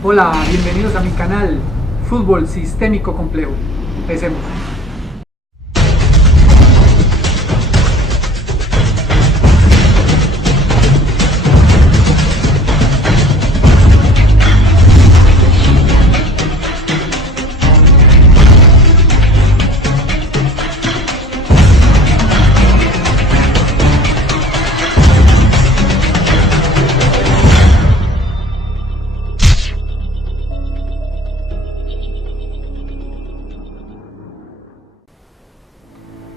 Hola, bienvenidos a mi canal Fútbol Sistémico Complejo. Empecemos.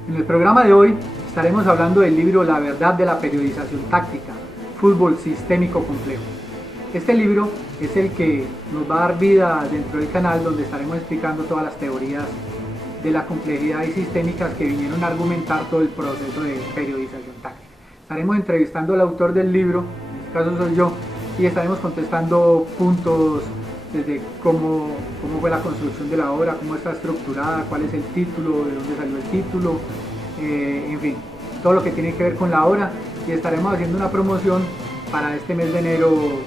En el programa de hoy estaremos hablando del libro La verdad de la periodización táctica, Fútbol Sistémico Complejo. Este libro es el que nos va a dar vida dentro del canal, donde estaremos explicando todas las teorías de la complejidad y sistémicas que vinieron a argumentar todo el proceso de periodización táctica. Estaremos entrevistando al autor del libro, en este caso soy yo, y estaremos contestando puntos desde cómo fue la construcción de la obra, cómo está estructurada, cuál es el título, de dónde salió el título, en fin, todo lo que tiene que ver con la obra, y estaremos haciendo una promoción para este mes de enero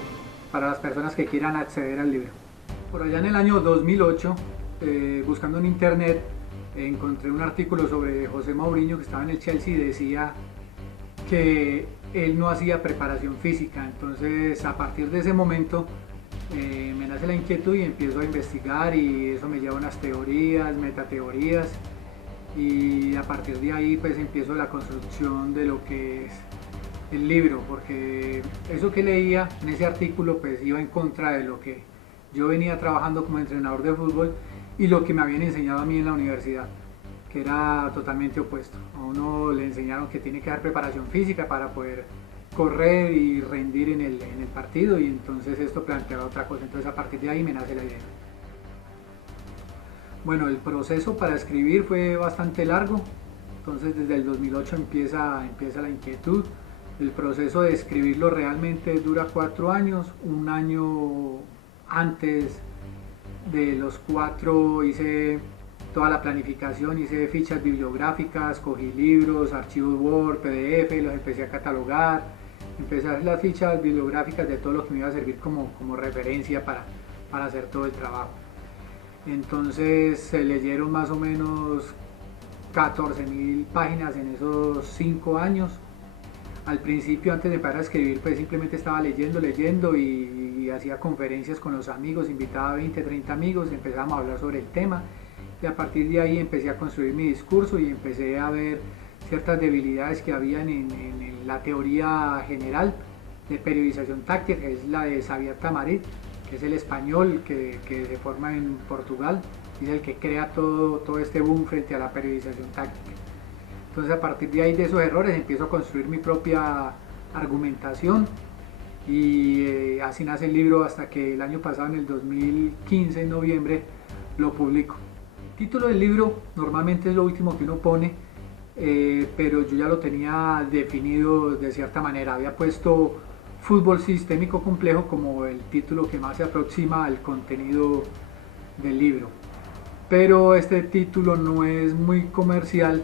para las personas que quieran acceder al libro. Por allá en el año 2008, buscando en internet, encontré un artículo sobre José Mourinho, que estaba en el Chelsea, y decía que él no hacía preparación física. Entonces, a partir de ese momento me nace la inquietud y empiezo a investigar, y eso me lleva a unas teorías, metateorías, y a partir de ahí pues empiezo la construcción de lo que es el libro, porque eso que leía en ese artículo pues iba en contra de lo que yo venía trabajando como entrenador de fútbol y lo que me habían enseñado a mí en la universidad, que era totalmente opuesto. A uno le enseñaron que tiene que dar preparación física para poder correr y rendir en el partido, y entonces esto planteaba otra cosa. Entonces a partir de ahí me nace la idea. Bueno, el proceso para escribir fue bastante largo, entonces desde el 2008 empieza la inquietud. El proceso de escribirlo realmente dura 4 años, un año antes de los 4 hice toda la planificación, hice fichas bibliográficas, cogí libros, archivos Word, PDF, los empecé a catalogar, empecé a hacer las fichas bibliográficas de todo lo que me iba a servir como referencia para hacer todo el trabajo. Entonces se leyeron más o menos 14.000 páginas en esos 5 años. Al principio, antes de empezar a escribir, pues simplemente estaba leyendo y hacía conferencias con los amigos, invitaba a 20, 30 amigos, empezamos a hablar sobre el tema, y a partir de ahí empecé a construir mi discurso y empecé a ver ciertas debilidades que habían en la teoría general de periodización táctica, que es la de Xavier Tamarit, que es el español que se forma en Portugal y es el que crea todo este boom frente a la periodización táctica. Entonces a partir de ahí, de esos errores, empiezo a construir mi propia argumentación, y así nace el libro, hasta que el año pasado, en el 2015, en noviembre, lo publico. El título del libro normalmente es lo último que uno pone, pero yo ya lo tenía definido de cierta manera. Había puesto Fútbol Sistémico Complejo como el título que más se aproxima al contenido del libro, pero este título no es muy comercial,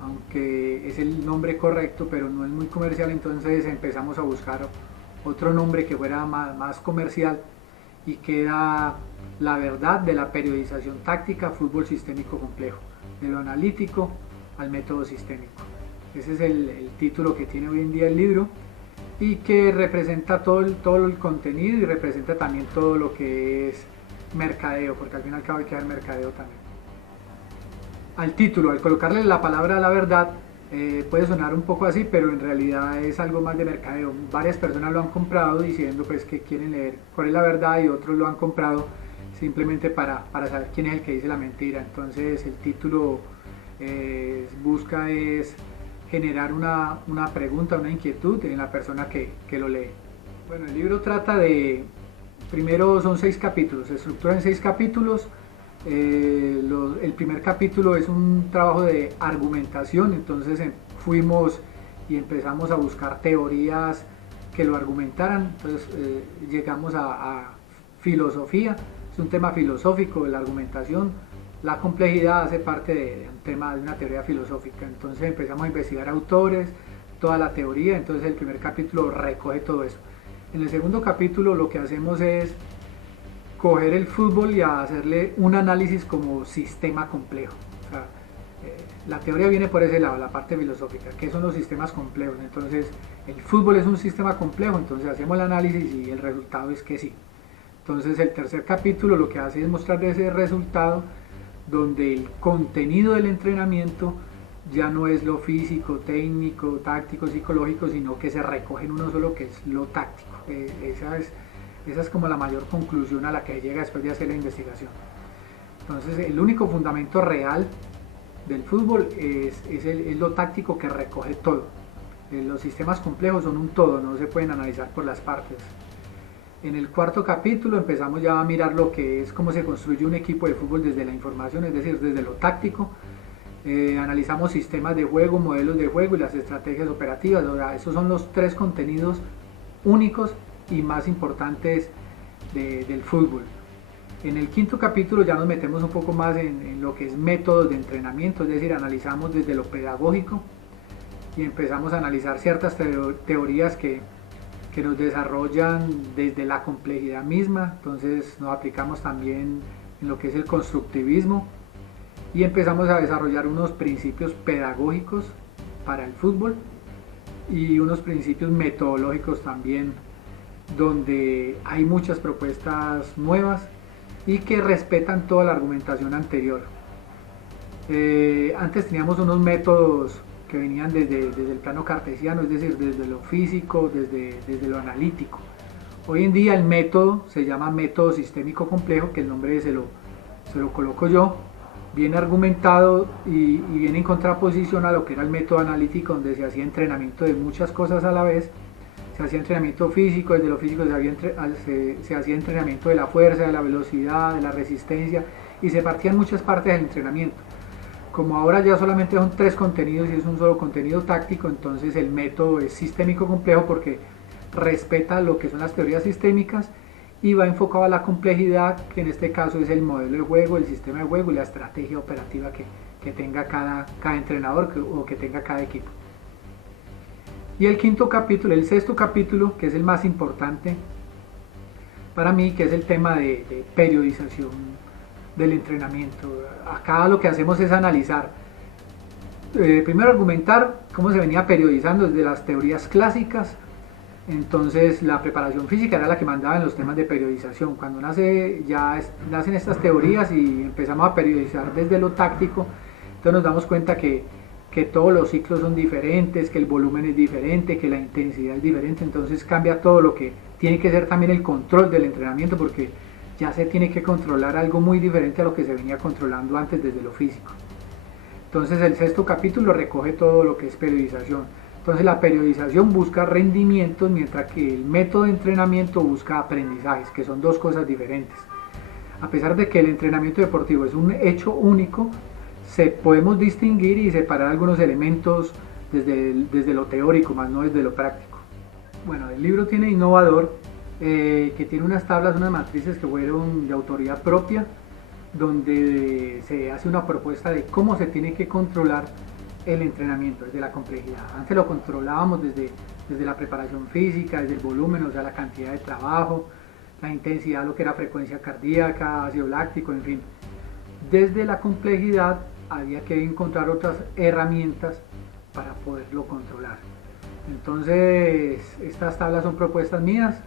aunque es el nombre correcto, pero no es muy comercial. Entonces empezamos a buscar otro nombre que fuera más comercial, y queda La verdad de la periodización táctica, Fútbol Sistémico Complejo, de lo analítico al método sistémico. Ese es el título que tiene hoy en día el libro, y que representa todo el contenido, y representa también todo lo que es mercadeo, porque al fin y al cabo hay que dar mercadeo también. Al título, al colocarle la palabra la verdad, puede sonar un poco así, pero en realidad es algo más de mercadeo. Varias personas lo han comprado diciendo pues que quieren leer cuál es la verdad, y otros lo han comprado simplemente para saber quién es el que dice la mentira. Entonces el título busca es generar una pregunta, una inquietud en la persona que lo lee. Bueno, el libro trata de, primero son 6 capítulos, se estructura en 6 capítulos. El primer capítulo es un trabajo de argumentación, entonces fuimos y empezamos a buscar teorías que lo argumentaran. Entonces llegamos a filosofía, es un tema filosófico de la argumentación. La complejidad hace parte de un tema, de una teoría filosófica. Entonces empezamos a investigar autores, toda la teoría. Entonces el primer capítulo recoge todo eso. En el segundo capítulo lo que hacemos es coger el fútbol y a hacerle un análisis como sistema complejo. O sea, la teoría viene por ese lado, la parte filosófica, ¿qué son los sistemas complejos? Entonces, el fútbol es un sistema complejo, entonces hacemos el análisis y el resultado es que sí. Entonces, el tercer capítulo lo que hace es mostrar ese resultado donde el contenido del entrenamiento ya no es lo físico, técnico, táctico, psicológico, sino que se recoge en uno solo, que es lo táctico. Esa es como la mayor conclusión a la que llega después de hacer la investigación. Entonces, el único fundamento real del fútbol es lo táctico, que recoge todo. Los sistemas complejos son un todo, no se pueden analizar por las partes. En el cuarto capítulo empezamos ya a mirar lo que es cómo se construye un equipo de fútbol desde la información, es decir, desde lo táctico. Analizamos sistemas de juego, modelos de juego y las estrategias operativas. Ahora, esos son los tres contenidos únicos y más importantes del fútbol. En el quinto capítulo ya nos metemos un poco más en lo que es métodos de entrenamiento, es decir, analizamos desde lo pedagógico y empezamos a analizar ciertas teorías que nos desarrollan desde la complejidad misma. Entonces nos aplicamos también en lo que es el constructivismo y empezamos a desarrollar unos principios pedagógicos para el fútbol y unos principios metodológicos también, donde hay muchas propuestas nuevas y que respetan toda la argumentación anterior. Antes teníamos unos métodos que venían desde el plano cartesiano, es decir, desde lo físico, desde lo analítico. Hoy en día el método se llama método sistémico complejo, que el nombre se lo coloco yo, viene argumentado y viene en contraposición a lo que era el método analítico, donde se hacía entrenamiento de muchas cosas a la vez. Se hacía entrenamiento físico, desde lo físico se hacía entrenamiento de la fuerza, de la velocidad, de la resistencia, y se partían muchas partes del entrenamiento. Como ahora ya solamente son tres contenidos y es un solo contenido táctico, entonces el método es sistémico complejo porque respeta lo que son las teorías sistémicas y va enfocado a la complejidad, que en este caso es el modelo de juego, el sistema de juego y la estrategia operativa que tenga cada entrenador o que tenga cada equipo. Y el quinto capítulo, el sexto capítulo, que es el más importante para mí, que es el tema de periodización del entrenamiento. Acá lo que hacemos es analizar, primero argumentar cómo se venía periodizando desde las teorías clásicas. Entonces la preparación física era la que mandaba en los temas de periodización. Cuando nacen estas teorías y empezamos a periodizar desde lo táctico, entonces nos damos cuenta que todos los ciclos son diferentes, que el volumen es diferente, que la intensidad es diferente, entonces cambia todo lo que tiene que ser también el control del entrenamiento, porque ya se tiene que controlar algo muy diferente a lo que se venía controlando antes desde lo físico. Entonces el sexto capítulo recoge todo lo que es periodización. Entonces la periodización busca rendimientos, mientras que el método de entrenamiento busca aprendizajes, que son dos cosas diferentes. A pesar de que el entrenamiento deportivo es un hecho único, podemos distinguir y separar algunos elementos desde lo teórico, más no desde lo práctico. Bueno, el libro tiene innovador, que tiene unas tablas, unas matrices que fueron de autoría propia, donde se hace una propuesta de cómo se tiene que controlar el entrenamiento, desde la complejidad. Antes lo controlábamos desde la preparación física, desde el volumen, o sea, la cantidad de trabajo, la intensidad, lo que era frecuencia cardíaca, ácido láctico, en fin. Desde la complejidad había que encontrar otras herramientas para poderlo controlar. Entonces, estas tablas son propuestas mías,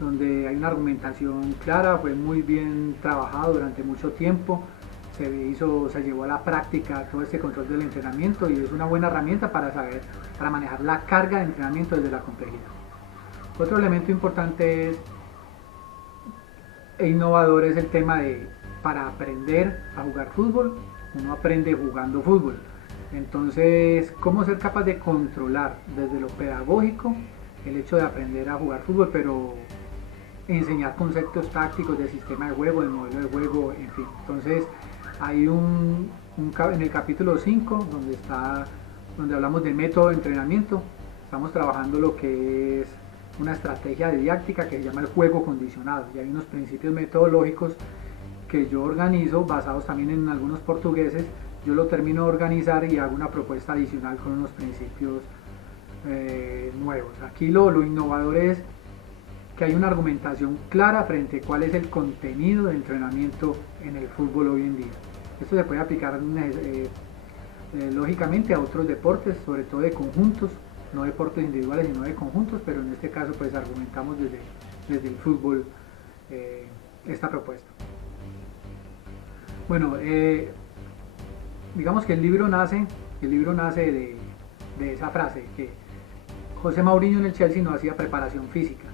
donde hay una argumentación clara, fue muy bien trabajado durante mucho tiempo, se llevó a la práctica todo este control del entrenamiento y es una buena herramienta para manejar la carga de entrenamiento desde la complejidad. Otro elemento importante e innovador es el tema para aprender a jugar fútbol, uno aprende jugando fútbol. Entonces, cómo ser capaz de controlar desde lo pedagógico el hecho de aprender a jugar fútbol, pero enseñar conceptos tácticos de sistema de juego, de modelo de juego, en fin. Entonces, hay en el capítulo 5, donde hablamos de método de entrenamiento, estamos trabajando lo que es una estrategia didáctica que se llama el juego condicionado, y hay unos principios metodológicos que yo organizo, basados también en algunos portugueses. Yo lo termino de organizar y hago una propuesta adicional con unos principios nuevos. Aquí lo innovador es que hay una argumentación clara frente a cuál es el contenido de entrenamiento en el fútbol hoy en día. Esto se puede aplicar lógicamente a otros deportes, sobre todo de conjuntos, no deportes individuales sino de conjuntos, pero en este caso pues argumentamos desde el fútbol esta propuesta. Bueno, digamos que el libro nace de esa frase, que José Mourinho en el Chelsea no hacía preparación física.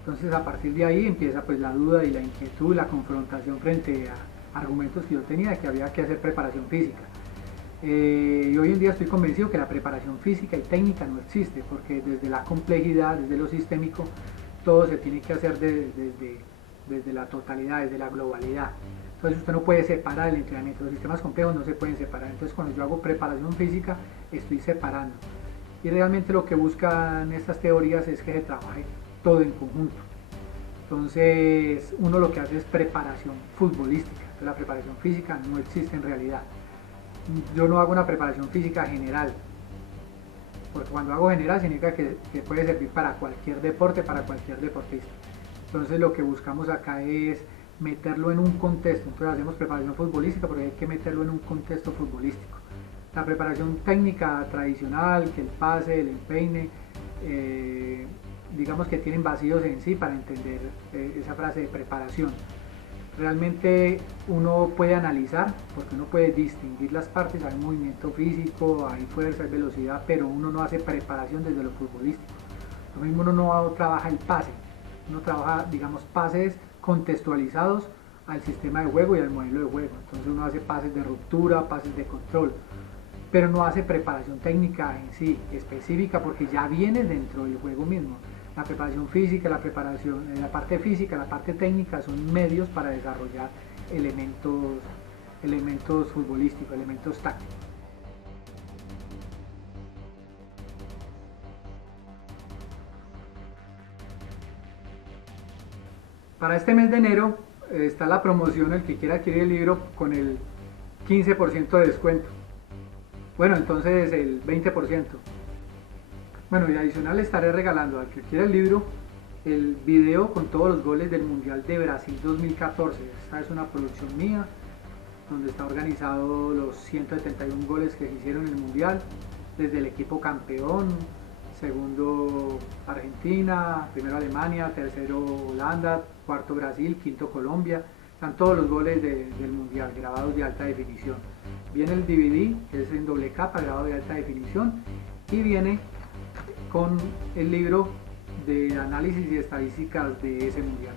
Entonces a partir de ahí empieza pues la duda y la inquietud, la confrontación frente a argumentos que yo tenía de que había que hacer preparación física. Y hoy en día estoy convencido que la preparación física y técnica no existe, porque desde la complejidad, desde lo sistémico, todo se tiene que hacer desde la totalidad, desde la globalidad. Entonces usted no puede separar el entrenamiento, los sistemas complejos no se pueden separar. Entonces cuando yo hago preparación física estoy separando. Y realmente lo que buscan estas teorías es que se trabaje todo en conjunto. Entonces uno lo que hace es preparación futbolística. Entonces la preparación física no existe en realidad. Yo no hago una preparación física general, porque cuando hago general significa que puede servir para cualquier deporte, para cualquier deportista. Entonces lo que buscamos acá es meterlo en un contexto. Entonces hacemos preparación futbolística porque hay que meterlo en un contexto futbolístico. La preparación técnica tradicional, que el pase, el empeine, digamos que tienen vacíos en sí para entender esa frase de preparación. Realmente uno puede analizar, porque uno puede distinguir las partes, hay movimiento físico, hay fuerza, hay velocidad, pero uno no hace preparación desde lo futbolístico. Lo mismo uno no trabaja el pase, uno trabaja, digamos, pases contextualizados al sistema de juego y al modelo de juego. Entonces uno hace pases de ruptura, pases de control, pero no hace preparación técnica en sí, específica, porque ya viene dentro del juego mismo. La preparación física, la parte física, la parte técnica son medios para desarrollar elementos futbolísticos, elementos tácticos. Para este mes de enero está la promoción, el que quiera adquirir el libro con el 15% de descuento. Bueno, entonces el 20%. Bueno, y adicional le estaré regalando al que quiera el libro el video con todos los goles del Mundial de Brasil 2014. Esta es una producción mía, donde está organizado los 171 goles que se hicieron en el Mundial, desde el equipo campeón, segundo Argentina, primero Alemania, tercero Holanda, cuarto Brasil, quinto Colombia. Están todos los goles del Mundial grabados de alta definición. Viene el DVD, que es en doble capa, grabado de alta definición, y viene con el libro de análisis y estadísticas de ese Mundial.